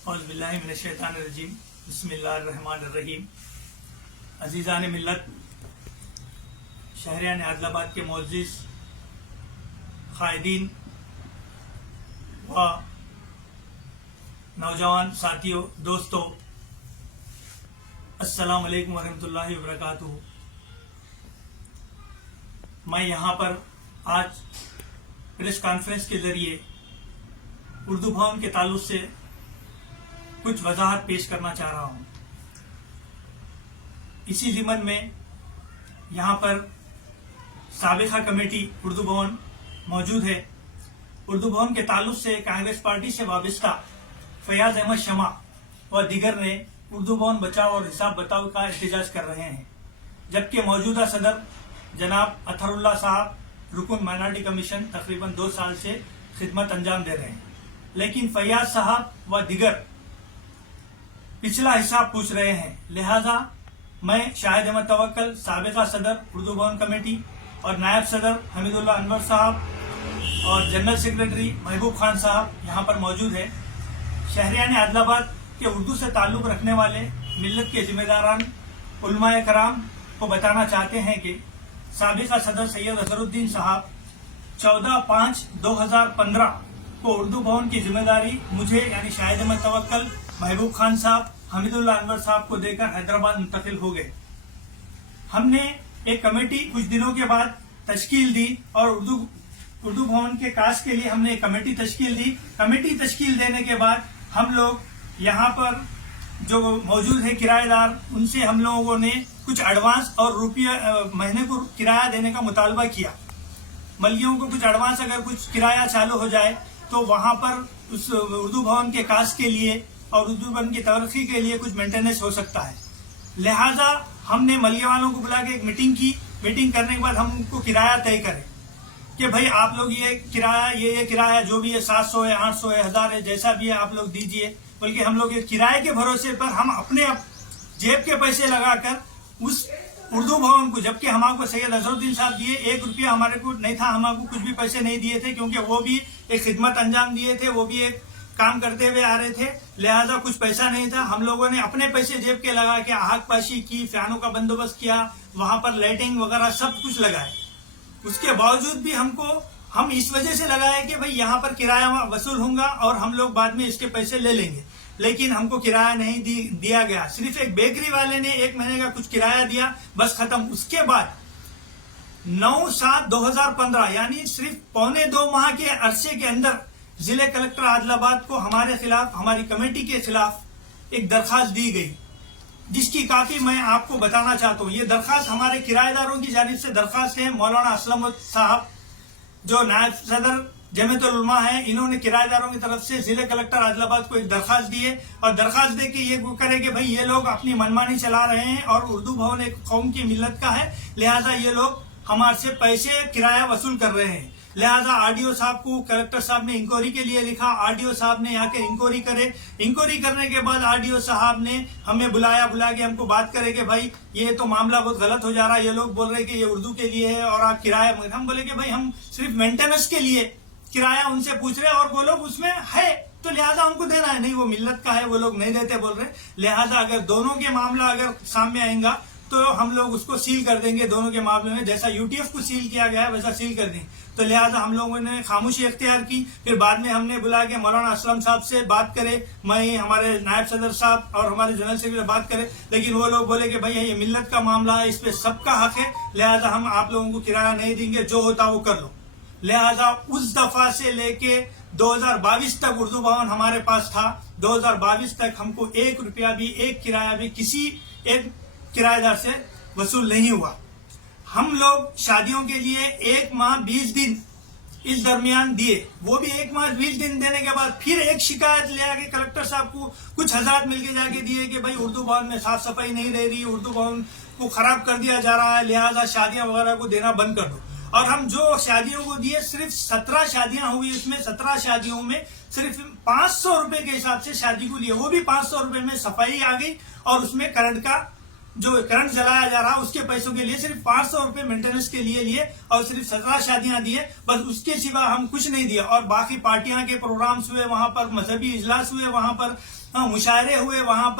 औज़ुबिल्लाहिमिनश्शैतानिर्रजीम बिस्मिल्लाहिर्रहमानिर्रहीम। अजीज़ान मिल्लत, शहरियान आदिलाबाद के मोअज़्ज़िज़ क़ायदीन व नौजवान साथियों, दोस्तों, अस्सलाम वालेकुम वरहमतुल्लाहि वबरकातुहू। मैं यहाँ पर आज प्रेस कॉन्फ्रेंस के ज़रिए उर्दू भवन के ताल्लुक़ से कुछ वजाहत पेश करना चाह रहा हूँ। इसी ज़िमन में यहाँ पर साबिक़ा कमेटी उर्दू भवन मौजूद है। उर्दू भवन के ताल्लुक़ से कांग्रेस पार्टी से वाबस्ता फयाज अहमद शमा व दीगर ने उर्दू भवन बचाओ और हिसाब बताओ का एहतजाज कर रहे हैं, जबकि मौजूदा सदर जनाब अतहरुल्लाह साहब रुकन माइनॉरिटी कमीशन तकरीबन 2 साल से खिदमत अंजाम दे रहे हैं, लेकिन फयाज साहब व दीगर पिछला हिसाब पूछ रहे हैं। लिहाजा मैं शाहिद अहमद तवक्कल, साबिक़ा सदर उर्दू भवन कमेटी और नायब सदर हमीदुल्लाह अनवर साहब और जनरल सेक्रेटरी महबूब खान साहब यहाँ पर मौजूद है। शहरियान आदिलाबाद के उर्दू से ताल्लुक़ रखने वाले मिल्लत के जिम्मेदारान उलमाए कराम को बताना चाहते हैं कि साबिक़ा सदर सैयद अजहरुद्दीन साहब 14/5/2015 को उर्दू भवन की जिम्मेदारी मुझे यानी शाहिद अहमद तवक्कल, महबूब खान साहब, हमीदुल्लाह अनवर साहब को देकर हैदराबाद मुंतकिल हो गए। हमने एक कमेटी कुछ दिनों के बाद तश्कील दी और उर्दू भवन के काज के लिए हमने एक कमेटी तश्कील दी। कमेटी तश्कील देने के बाद हम लोग यहाँ पर जो मौजूद है किराएदार, उनसे हम लोगों ने कुछ एडवांस और रुपया महीने को किराया देने का मुतालबा किया। मलियों को कुछ एडवांस अगर कुछ किराया चालू हो जाए तो वहां पर उस उर्दू भवन के काज के लिए और उर्दू भवन की तरक्की के लिए कुछ मेंटेनेंस हो सकता है। लिहाजा हमने मलिया वालों को बुला के एक मीटिंग की। मीटिंग करने के बाद हम उनको किराया तय करें कि भाई आप लोग ये किराया जो भी है 700 है, 800 है, 1000 है, जैसा भी है आप लोग दीजिए। बल्कि हम लोग ये किराए के भरोसे पर हम अपने जेब के पैसे लगाकर उस उर्दू भवन को, जबकि हमारे सैयद अजहरुद्दीन साहब दिए 1 रुपया हमारे को नहीं था, हमारे कुछ भी पैसे नहीं दिए थे, क्योंकि वो भी एक खिदमत अंजाम दिए थे, वो भी एक काम करते हुए आ रहे थे। लिहाजा कुछ पैसा नहीं था। हम लोगों ने अपने पैसे जेब के लगा के आहकपाशी की, फैनों का बंदोबस्त किया, वहां पर लाइटिंग वगैरह सब कुछ लगाए। उसके बावजूद भी हम इस वजह से लगाए कि भाई यहाँ पर किराया वसूल होगा और हम लोग बाद में इसके पैसे ले लेंगे, लेकिन हमको किराया नहीं दिया गया। सिर्फ एक बेकरी वाले ने 1 महीने का कुछ किराया दिया, बस खत्म। उसके बाद 9/7/2015 यानी सिर्फ पौने 2 माह के अरसे के अंदर जिले कलेक्टर आदिलाबाद को हमारे खिलाफ, हमारी कमेटी के खिलाफ एक दरखास्त दी गई, जिसकी काफी मैं आपको बताना चाहता हूँ। ये दरखास्त हमारे किराएदारों की जानिब से दरखास्त है। मौलाना असलम साहब जो नायब सदर जमीयतुल उलमा है, इन्होंने किराएदारों की तरफ से जिले कलेक्टर आदिलाबाद को एक दरखास्त दी है और दरखास्त दे के ये करे कि भाई ये लोग अपनी मनमानी चला रहे हैं और उर्दू भवन एक कौम की मिल्लत का है, लिहाजा ये लोग हमारे से पैसे किराया वसूल कर रहे हैं। लिहाजा आरडीओ साहब को कलेक्टर साहब ने इंक्वायरी के लिए लिखा। आरडीओ साहब ने यहाँ के इंक्वायरी करे। इंक्वायरी करने के बाद आरडीओ साहब ने हमें बुला के हमको बात करे कि भाई ये तो मामला बहुत गलत हो जा रहा है, ये लोग बोल रहे कि ये उर्दू के लिए है और आप किराया। हम बोले कि भाई हम सिर्फ मेंटेनेंस के लिए किराया उनसे पूछ रहे हैं और वो लोग उसमें है तो लिहाजा हमको देना है। नहीं, वो मिल्लत का है, वो लोग नहीं देते बोल रहे। लिहाजा अगर दोनों के मामला अगर सामने आएगा तो हम लोग उसको सील कर देंगे। दोनों के मामले में जैसा यूटीएफ को सील किया गया है वैसा सील कर देंगे। तो लिहाजा हम लोगों ने खामोशी इख्तियार की। फिर बाद में हमने बुला के मौलाना असलम साहब से बात करे, मैं हमारे नायब सदर साहब और हमारे जनरल सेक्रेटरी बात करे, लेकिन वो लोग बोले कि भाई ये मिल्लत का मामला है, इस पे सबका हक है, लिहाजा हम आप लोगों को किराया नहीं देंगे, जो होता वो कर लो। लिहाजा उस दफा से लेके 2022 तक उर्दू भवन हमारे पास था। 2022 तक हमको 1 रुपया भी, एक किराया भी किसी एक किराएदार से वसूल नहीं हुआ। हम लोग शादियों के लिए 1 माह 20 दिन इस दरमियान दिए, वो भी 1 माह 20 दिन देने के बाद फिर एक शिकायत ले आके कलेक्टर साहब को कुछ हज़ार मिलके जाके दिए कि भाई उर्दू भवन में साफ सफाई नहीं रह रही, उर्दू भवन को खराब कर दिया जा रहा है, लिहाजा शादियां वगैरह को देना बंद कर दो। और हम जो शादियों को दिए सिर्फ 17 शादियां हुई, उसमें 17 शादियों में सिर्फ 500 रुपए के हिसाब से शादी को लिए, वो भी 500 रुपए में सफाई आ गई और उसमें करंट का जो करंट जलाया जा रहा उसके पैसों के लिए सिर्फ 500 रुपए मेंटेनेंस के लिए और सिर्फ 17 शादियां दिए, बस उसके सिवा हम कुछ नहीं दिया। और बाकी पार्टियां के प्रोग्राम्स हुए, वहां पर मजहबी इजलास हुए, वहां पर मुशायरे हुए, वहां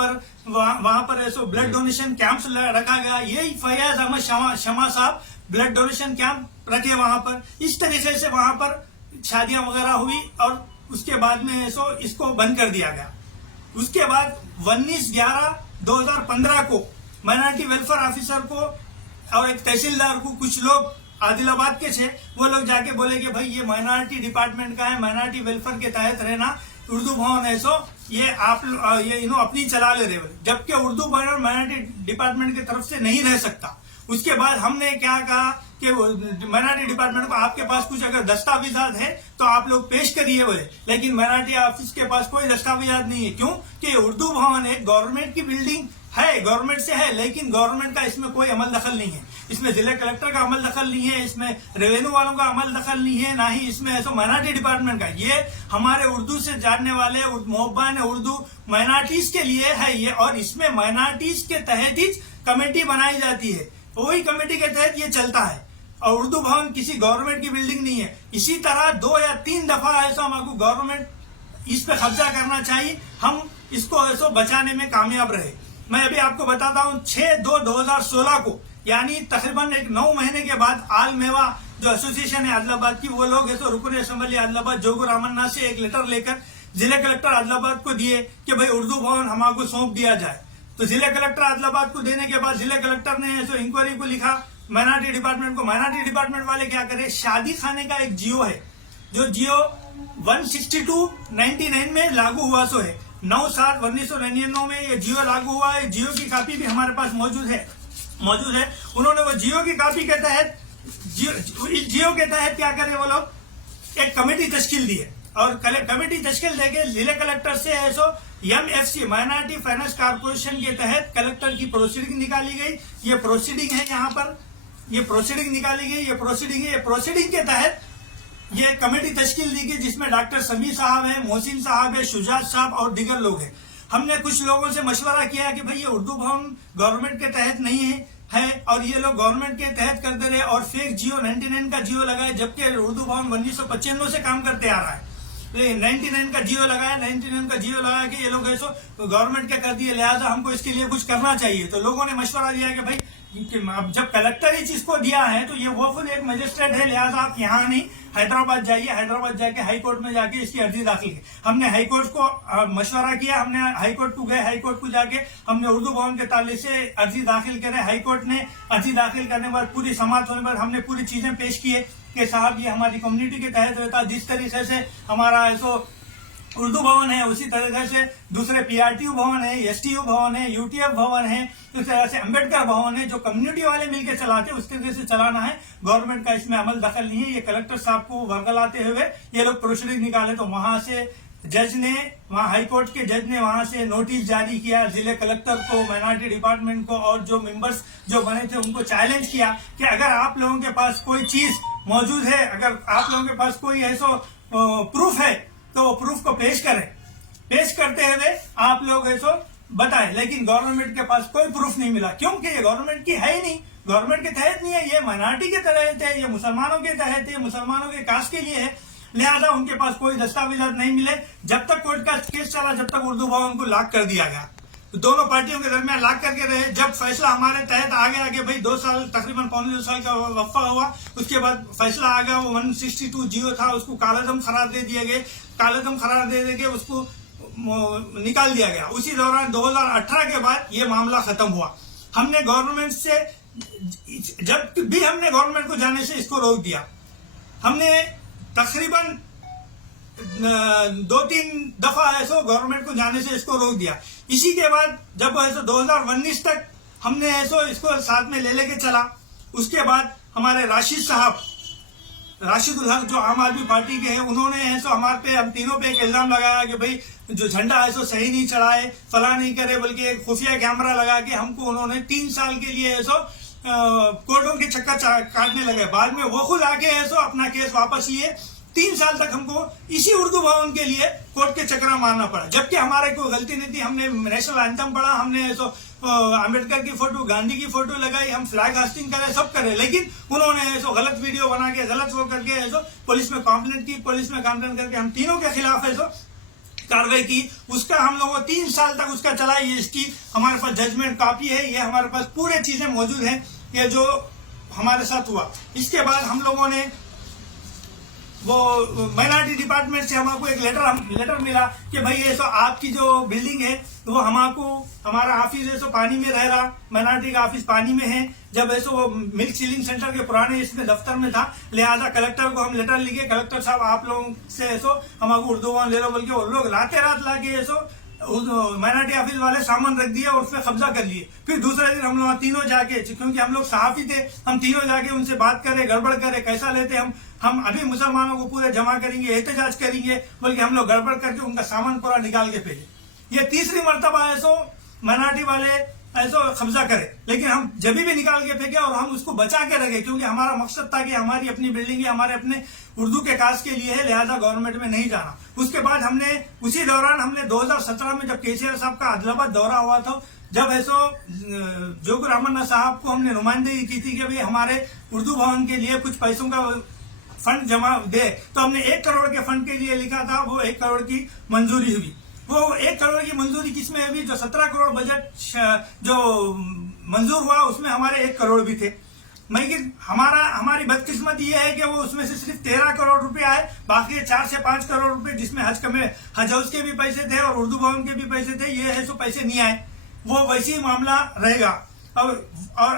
पर ऐसो ब्लड डोनेशन कैंप्स रखा गया। यही फैयाज अहमद शमा साहब ब्लड डोनेशन कैंप रखे वहां पर। इस तरीके से वहां पर शादियां वगैरह हुई और उसके बाद में ऐसो इसको बंद कर दिया गया। उसके बाद 19/11/2015 को माइनॉरिटी वेलफेयर ऑफिसर को और एक तहसीलदार को कुछ लोग आदिलाबाद के थे, वो लोग जाके बोले कि भाई ये माइनॉरिटी डिपार्टमेंट का है, माइनॉरिटी वेलफेयर के तहत रहना, उर्दू भवन है सो ये आप ये अपनी चला ले रहे, जबकि उर्दू भवन माइनॉरिटी डिपार्टमेंट की तरफ से नहीं रह सकता। उसके बाद हमने क्या कहा कि माइनॉरिटी डिपार्टमेंट को आपके पास कुछ अगर दस्तावेजात है तो आप लोग पेश करिए बोले, लेकिन माइनॉरिटी ऑफिस के पास कोई दस्तावेजात नहीं है। क्यों कि उर्दू भवन एक गवर्नमेंट की बिल्डिंग है, गवर्नमेंट से है, लेकिन गवर्नमेंट का इसमें कोई अमल दखल नहीं है। इसमें जिला कलेक्टर का अमल दखल नहीं है, इसमें रेवेन्यू वालों का अमल दखल नहीं है, ना ही इसमें ऐसा माइनॉरिटी डिपार्टमेंट का। ये हमारे उर्दू से जानने वाले मोहब्बान उर्दू माइनॉरिटीज के लिए है ये, और इसमें माइनॉरिटीज के तहत ही कमेटी बनाई जाती है, वही कमेटी के तहत ये चलता है। और उर्दू भवन किसी गवर्नमेंट की बिल्डिंग नहीं है। इसी तरह 2 या 3 दफा ऐसा हमको गवर्नमेंट इस पे कब्जा करना चाहिए, हम इसको ऐसा बचाने में कामयाब रहे। मैं अभी आपको बताता हूँ 6/2/2016 को, यानी तकरीबन 9 महीने के बाद आल मेवा जो एसोसिएशन है आदिलाबाद की, वो लोग ऐसा रुकन असेंबली आदिलाबाद जोगुर रामन्ना से एक लेटर लेकर जिला कलेक्टर आदिलाबाद को दिए कि भाई उर्दू भवन हमको सौंप दिया जाए। तो जिला कलेक्टर आदिलाबाद को देने के बाद जिला कलेक्टर ने ऐसा इंक्वायरी को लिखा माइनॉरिटी डिपार्टमेंट को। माइनॉरिटी डिपार्टमेंट वाले क्या करे, शादी खाने का एक जियो है, जो जियो 162/99 में लागू हुआ सो है। 9/7/1999 में ये जियो लागू हुआ है। जियो की कॉपी भी हमारे पास मौजूद है। उन्होंने वो जियो की कॉपी के तहत जियो के तहत क्या करे, वो लोग एक कमेटी तश्कील दी है, और कमेटी तश्कील देके जिले कलेक्टर से ऐसो MFC माइनॉरिटी फाइनेंस कॉर्पोरेशन के तहत कलेक्टर की प्रोसीडिंग निकाली गई। ये प्रोसीडिंग है, यहाँ पर ये प्रोसीडिंग निकाली गई, ये प्रोसीडिंग है। ये प्रोसीडिंग के तहत ये कमेटी तश्कील दी गई, जिसमें डॉक्टर समी साहब है, मोहसिन साहब है, शुजात साहब और दीगर लोग हैं। हमने कुछ लोगों से मशवरा किया कि भाई ये उर्दू भवन गवर्नमेंट के तहत नहीं है और ये लोग गवर्नमेंट के तहत करते रहे और फेक जियो 99 का जियो लगाए, जबकि उर्दू भवन 1995 से काम करते आ रहा है। 99 का जियो लगाया, 99 का जियो लगा के ये लोग ऐसा गवर्नमेंट क्या कर दिए, लिहाजा हमको इसके लिए कुछ करना चाहिए। तो लोगों ने मशवरा दिया कि भाई अब जब कलेक्टर इस चीज को दिया है तो ये वो खुद एक मजिस्ट्रेट है, लिहाजा आप यहाँ नहीं हैदराबाद जाइए, हैदराबाद जाके हाई कोर्ट में जाके इसकी अर्जी दाखिल की। हमने हाई कोर्ट को मशवरा किया, हमने हाई कोर्ट को गए, हाई कोर्ट को जाके हमने उर्दू भवन के ताल्लुक से अर्जी दाखिल करे। हाई कोर्ट ने अर्जी दाखिल करने के बाद पूरी समाप्त होने के बाद हमने पूरी चीजें पेश किए कि साहब ये हमारी कम्युनिटी के तहत होता है, जिस तरीके से हमारा ऐसो उर्दू भवन है उसी तरीके से दूसरे PRTU भवन है, STU भवन है, UTF भवन है, इस तरह से अम्बेडकर भवन है, जो कम्युनिटी वाले मिलकर चलाते हैं उस तरीके से चलाना है। गवर्नमेंट का इसमें अमल दखल नहीं है। ये कलेक्टर साहब को वर्गलाते हुए ये लोग प्रोसीडिंग निकाले, तो वहां से जज ने, वहां हाईकोर्ट के जज ने वहां से नोटिस जारी किया जिले कलेक्टर को, माइनॉरिटी डिपार्टमेंट को, और जो मेंबर्स जो बने थे उनको चैलेंज किया कि अगर आप लोगों के पास कोई चीज मौजूद है, अगर आप लोगों के पास कोई ऐसा प्रूफ है तो वो प्रूफ को पेश करें। पेश करते हुए आप लोग ऐसा बताएं, लेकिन गवर्नमेंट के पास कोई प्रूफ नहीं मिला, क्योंकि ये गवर्नमेंट की है ही नहीं, गवर्नमेंट के तहत नहीं है, ये माइनॉरिटी के तहत है, ये मुसलमानों के तहत है, मुसलमानों के कास्ट के लिए है, लिहाजा उनके पास कोई दस्तावेजात नहीं मिले। जब तक कोर्ट का केस चला, जब तक उर्दू भवन को लॉक कर दिया गया, तो दोनों पार्टियों के दरमियान लॉक करके रहे। जब फैसला हमारे तहत आ गया कि भाई 2 साल तकरीबन 2.25 साल का वक्फा हुआ, उसके बाद फैसला आ गया, वो 162 जियो था उसको कालादम करार दे दिया गया, कालादम करार दे के उसको निकाल दिया गया। उसी दौरान 2018 के बाद ये मामला खत्म हुआ। हमने गवर्नमेंट से, जब भी हमने गवर्नमेंट को जाने से इसको रोक दिया। हमने तकरीबन 2-3 दफा ऐसा गवर्नमेंट को जाने से इसको रोक दिया। इसी के बाद जब ऐसा 2019 तक हमने ऐसा इसको साथ में ले लेके चला, उसके बाद हमारे राशिदुल हक जो आम आदमी पार्टी के हैं, उन्होंने ऐसा हमारे पे, हम तीनों पे एक इल्जाम लगाया कि भाई जो झंडा ऐसा सही नहीं चढ़ाए, फला नहीं करे, बल्कि एक खुफिया कैमरा लगा के हमको उन्होंने 3 साल के लिए ऐसा कोर्टों के चक्कर काटने लगे। बाद में वो खुद आके ऐसा अपना केस वापस लिए। 3 साल तक हमको इसी उर्दू भवन के लिए कोर्ट के चक्कर मारना पड़ा, जबकि हमारे कोई गलती नहीं थी। हमने नेशनल एंथम पढ़ा, हमने ऐसा अम्बेडकर की फोटो, गांधी की फोटो लगाई, हम फ्लैग हास्टिंग करे, सब करे, लेकिन उन्होंने ऐसो गलत वीडियो बना के, गलत वो करके ऐसो पुलिस में कंप्लेंट की, पुलिस में कंप्लेंट करके हम तीनों के खिलाफ ऐसो कार्रवाई की। उसका हम लोगों 3 साल तक उसका चला। ये इसकी हमारे पास जजमेंट कॉपी है, ये हमारे पास पूरे चीजें मौजूद हैं, ये जो हमारे साथ हुआ। इसके बाद हम लोगों ने वो माइनॉरिटी डिपार्टमेंट से हमको एक लेटर मिला कि भाई ये तो आपकी जो बिल्डिंग है तो वो हमको, हमारा ऑफिस है सो पानी में रह रहा, माइनॉरिटी का ऑफिस पानी में है। जब ऐसे वो मिल्क सीलिंग सेंटर के पुराने इसमें दफ्तर में था, लिहाजा कलेक्टर को हम लेटर लिखे, कलेक्टर साहब आप लोगों से ऐसो हमको उर्दू भवन ले लो, बल्कि वो लोग रातें रात लाके ऐसो माइनॉरिटी ऑफिस वाले सामान रख दिया और उसमें कब्जा कर लिए। फिर दूसरे दिन हम लोग तीनों जाके, क्योंकि हम लोग सहाफी थे, हम तीनों जाके उनसे बात करे, गड़बड़ करे, कैसा लेते हम अभी मुसलमानों को पूरे जमा करेंगे, एहतजाज करेंगे, बल्कि हम लोग गड़बड़ करके उनका सामान पूरा निकाल के फेंके। ये तीसरी मर्तबा ऐसो माइनॉरिटी वाले ऐसो कब्जा करे, लेकिन हम जब भी निकाल के फेंके और हम उसको बचा के रखे, क्योंकि हमारा मकसद था कि हमारी अपनी बिल्डिंग है, हमारे अपने उर्दू के काज के लिए है, लिहाजा गवर्नमेंट में नहीं जाना। उसके बाद हमने उसी दौरान हमने 2017 में जब केसीआर साहब का आदिलाबाद दौरा हुआ था, जब ऐसो जोगुर अमरनाथ साहब को हमने नुमाइंदगी की थी कि भाई हमारे उर्दू भवन के लिए कुछ पैसों का फंड जमा दे, तो हमने 1 करोड़ के फंड के लिए लिखा था, वो 1 करोड़ की मंजूरी हुई। वो 1 करोड़ की मंजूरी किसमें अभी जो 17 करोड़ बजट जो मंजूर हुआ उसमें हमारे 1 करोड़ भी थे, लेकिन हमारी बदकिस्मत ये है कि वो उसमें से सिर्फ 13 करोड़ रुपए आए, बाकी 4 से 5 करोड़ रुपए जिसमें हज हाउस के भी पैसे थे और उर्दू भवन के भी पैसे थे, ये है सो पैसे नहीं आए। वो वैसे ही मामला रहेगा। और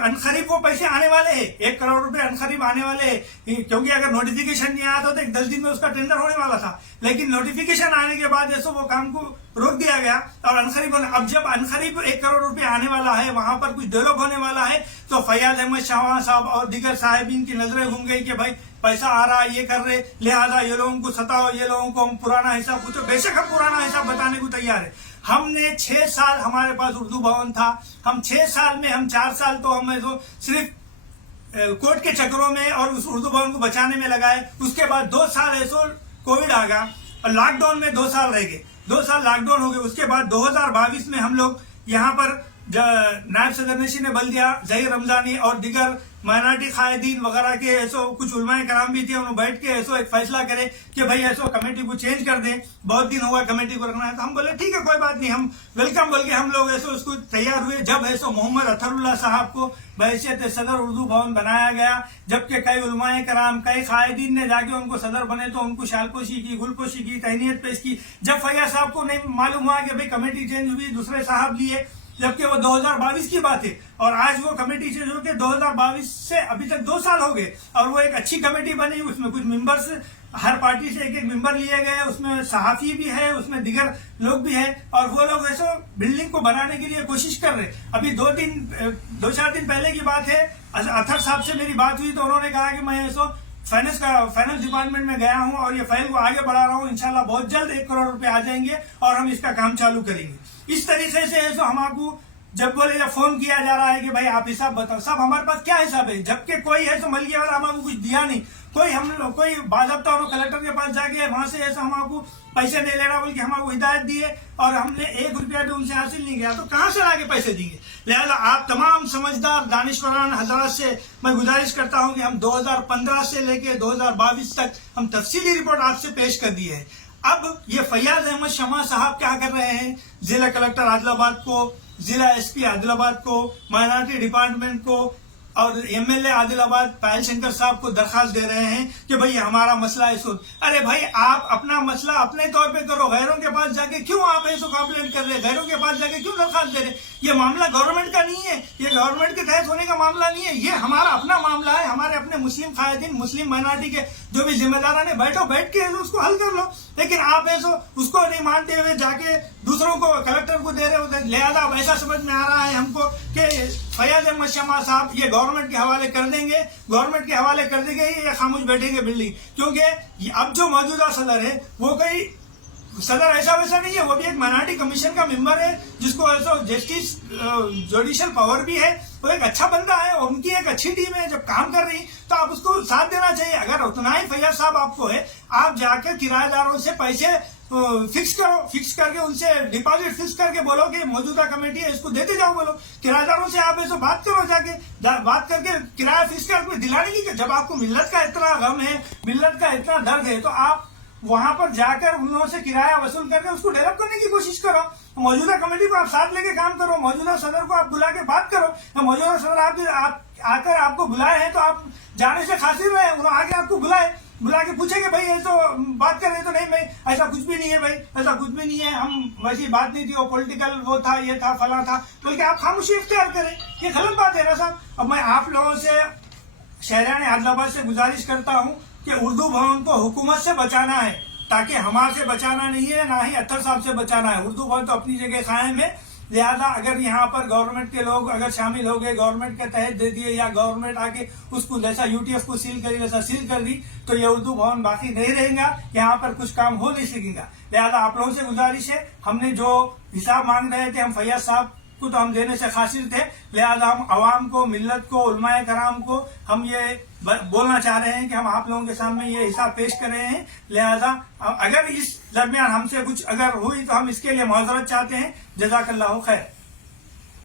अनखरीब वो पैसे आने वाले हैं, 1 करोड़ रुपए अनखरीब आने वाले हैं, क्योंकि अगर नोटिफिकेशन नहीं आया था तो 10 दिन में उसका टेंडर होने वाला था, लेकिन नोटिफिकेशन आने के बाद ऐसा वो काम को रोक दिया गया और अनखरीब अब जब अनखरीब 1 करोड़ रुपए आने वाला है, वहां पर कुछ डेवलप होने वाला है, तो फैयाज अहमद शाह साहब और दीगर साहिबीन की नजरें घूम गई कि भाई पैसा आ रहा है, ये कर रहे, लिहाजा ये लोगों को सताओ, ये लोगों को हम पुराना हिसाब पूछो। बेशक हम पुराना हिसाब बताने को तैयार है। हमने 6 साल हमारे पास उर्दू भवन था, हम 6 साल में हम 4 साल तो हमें तो सिर्फ कोर्ट के चक्रों में और उस उर्दू भवन को बचाने में लगाए। उसके बाद 2 साल ऐसो कोविड आ गया और लॉकडाउन में 2 साल रह गए, 2 साल लॉकडाउन हो गए। उसके बाद 2022 में हम लोग यहाँ पर नायब सदर नशीन बल्दिया जहीर रमजानी और दिगर माइनॉरिटी कायदीन वगैरह के ऐसो कुछ उलमाए कराम भी थे, उन्होंने बैठ के ऐसो एक फैसला करे कि भाई ऐसो कमेटी को चेंज कर दें, बहुत दिन हुआ कमेटी को रखना है। तो हम बोले ठीक है कोई बात नहीं, हम वेलकम बोल के हम लोग ऐसो उसको तैयार हुए। जब ऐसो मोहम्मद अतरुल्लाह साहब को बहैसियत सदर उर्दू भवन बनाया गया, जबकि कई उलमाए कराम कई कायदीन ने जाके उनको सदर बने तो उनको शालपोशी की, गुलपोशी की, तहनीयत पेश की। जब फैयाज साहब को नहीं मालूम हुआ कि भाई कमेटी चेंज हुई, दूसरे साहब लिए, जबकि वो 2022 की बात है और आज वो कमेटी चेंज होकर 2022 से अभी तक 2 साल हो गए और वो एक अच्छी कमेटी बनी। उसमें कुछ मेंबर्स हर पार्टी से एक मेंबर लिए गए, उसमें सहाफी भी है, उसमें दिगर लोग भी है और वो लोग ऐसे बिल्डिंग को बनाने के लिए कोशिश कर रहे। अभी 2-4 दिन पहले की बात है, अथर साहब से मेरी बात हुई तो उन्होंने कहा कि मैं ऐसा फाइनेंस डिपार्टमेंट में गया हूं और ये फाइल को आगे बढ़ा रहा हूं, इंशाल्लाह बहुत जल्द 1 करोड़ रुपए आ जाएंगे और हम इसका काम चालू करेंगे। इस तरीके से है सो हमको जब बोले जब फोन किया जा रहा है कि भाई आप हिसाब बताओ, साहब हमारे पास क्या हिसाब है, जबकि कोई है सो मलिया वाला हमको कुछ दिया नहीं, कोई बाज़ाब्ता कलेक्टर के पास जाके वहां से ऐसा हमको पैसे नहीं लेना बोल के हमको हिदायत दी है और हमने 1 रुपया भी उनसे हासिल नहीं किया, तो कहां से लाके पैसे देंगे। लिहाजा आप तमाम समझदार दानिशवरान हजरात से मैं गुजारिश करता हूं कि हम 2015 से लेके 2022 तक हम तफसीली रिपोर्ट आपसे पेश कर दी है। अब ये फैयाज अहमद शमा साहब क्या कर रहे हैं, जिला कलेक्टर आदिलाबाद को, जिला एसपी आदिलाबाद को, माइनॉरिटी डिपार्टमेंट को और एमएलए आदिलाबाद पायल शंकर साहब को दरखास्त दे रहे हैं कि भाई हमारा मसला है सुन। अरे भाई आप अपना मसला अपने तौर पे करो, गैरों के पास जाके क्यों आप ऐसे कंप्लेंट कर रहे हैं, गैरों के पास जाके क्यों दरखास्त दे रहे हैं। ये मामला गवर्नमेंट का नहीं है, ये गवर्नमेंट के तहत होने का मामला नहीं है, ये हमारा अपना मामला है, हमारे अपने मुस्लिम कायदीन मुस्लिम माइनॉरिटी के जो भी जिम्मेदार है, बैठ के उसको हल कर लो। लेकिन आप ऐसा उसको नहीं मानते हुए जाके दूसरों को कलेक्टर को दे रहे होते। लिहाजा अब ऐसा समझ में आ रहा है हमको कि फैयाज अहमद शमा साहब ये गवर्नमेंट के हवाले कर देंगे, गवर्नमेंट के हवाले कर देंगे, ये खामोश बैठेंगे बिल्डिंग, क्योंकि अब जो मौजूदा सदर है वो कोई सदर ऐसा वैसा नहीं है, वो भी एक माइनॉरिटी कमीशन का मेंबर है जिसको ऐसा जस्टिस जुडिशियल पावर भी है, वो एक अच्छा बंदा है और उनकी एक अच्छी टीम है जब काम कर रही, तो आप उसको साथ देना चाहिए। अगर उतना ही फैयाज साहब आपको है, आप जाकर किराएदारों से पैसे फिक्स करो, फिक्स करके उनसे डिपॉजिट फिक्स करके बोलो कि मौजूदा कमेटी है इसको देते जाओ। बोलो किराएदारों से आप ऐसे बात करो, जाके बात करके किराया फिक्स करके दिलाने की। जब आपको मिल्लत का इतना गम है, मिल्लत का इतना दर्द है, तो आप वहां पर जाकर उन लोगों से किराया वसूल करके उसको डेवलप करने की कोशिश करो। मौजूदा कमेटी को आप साथ लेके काम करो, मौजूदा सदर को आप बुला के बात करो। मौजूदा सदर आप आकर आपको बुलाए हैं तो आप जाने से खासिर रहे, उन्होंने आके आपको बुला के पूछे कि भाई ये तो बात कर रहे तो नहीं भाई ऐसा कुछ भी नहीं है, भाई ऐसा कुछ भी नहीं है, हम वैसी बात नहीं थी, वो पॉलिटिकल वो था, ये था, फला था, तो क्या आप खामोशी इख्तियार करें? ये गलत बात है ना साहब। अब मैं आप लोगों से शहरान आदिलाबाद से गुजारिश करता हूँ कि उर्दू भवन को हुकूमत से बचाना है, ताकि हमारे से बचाना नहीं है, ना ही अत्तर साहब से बचाना है। उर्दू भवन तो अपनी जगह कायम है, लिहाजा अगर यहाँ पर गवर्नमेंट के लोग अगर शामिल हो गए, गवर्नमेंट के तहत दे दिए, या गवर्नमेंट आके उसको जैसा यूटीएफ को सील करी वैसा सील कर दी, तो ये उर्दू भवन बाकी नहीं रहेगा, यहाँ पर कुछ काम हो नहीं सकेगा। लिहाजा आप लोगों से गुजारिश है, हमने जो हिसाब मांग रहे थे हम फैयाज साहब को तो हम देने से खासिर थे, लिहाजा हम अवाम को, मिल्लत को, उलमाए कराम को हम ये बोलना चाह रहे हैं कि हम आप लोगों के सामने ये हिसाब पेश कर रहे हैं। लिहाजा अगर इस दरमियान हमसे कुछ अगर हुई तो हम इसके लिए माजरत चाहते हैं। जज़ाकल्लाहु खैर।